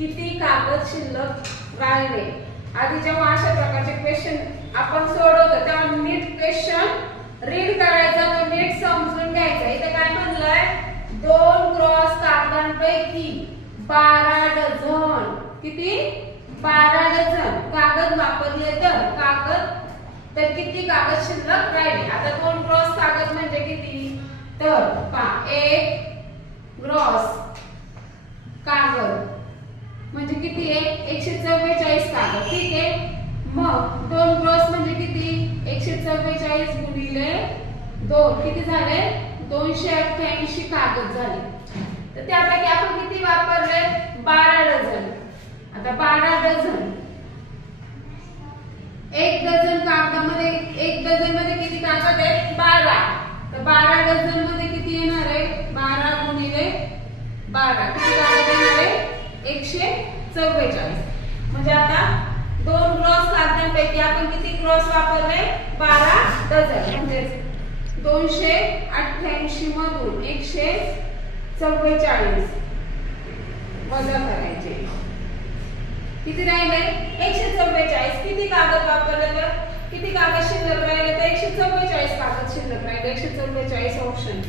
किती कागद शिल्लक राहिले? आधी जेव्हा अशा प्रकारचे क्वेश्चन आपण सोडवतो तेव्हा नीट क्वेश्चन रीड करायचा तो नीट समजून घ्यायचा. इथे काय म्हणलंय? दोन क्रॉस कागदांपैकी बारा डझन. किती? बारा डझन. कागद वापरले तर कागद तर किती कागद शिल्लक राहिले? आता दोन क्रॉस कागद म्हणजे किती? तर पा एक ग्रॉस कागद म्हणजे किती आहे एकशे चव्वेचाळीस कागद. ठीक आहे? मग दोन क्रॉस म्हणजे किती? एकशे चव्वेचाळीस गुणिले दोन. किती झाले? दोनशे अठ्ठ्याऐंशी कागद झाले. तर त्यापैकी आपण किती वापरले? बारा डझन. आता बारा डझन. एक डझन कागदामध्ये एक डझनमध्ये किती कागद आहेत? बारा. तर बारा डझनमध्ये किती येणार आहे? बारा गुणिले बारा. चव्वेचाळीस. म्हणजे आता दोन क्रॉस कागदांपैकी आपण किती क्रॉस वापरले? बारा डझन. म्हणजेच दोनशे अठ्ठ्याऐंशी मधून एकशे चव्वेचाळीस वजा करायचे. किती राहिले? एकशे चव्वेचाळीस. किती कागद वापरले तर? किती कागद शिल्लक राहिले तर एकशे चव्वेचाळीस कागद शिल्लक राहिले. एकशे चव्वेचाळीस ऑप्शन